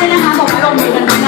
ด้วยนะคะบอกไว้ลงมือกัน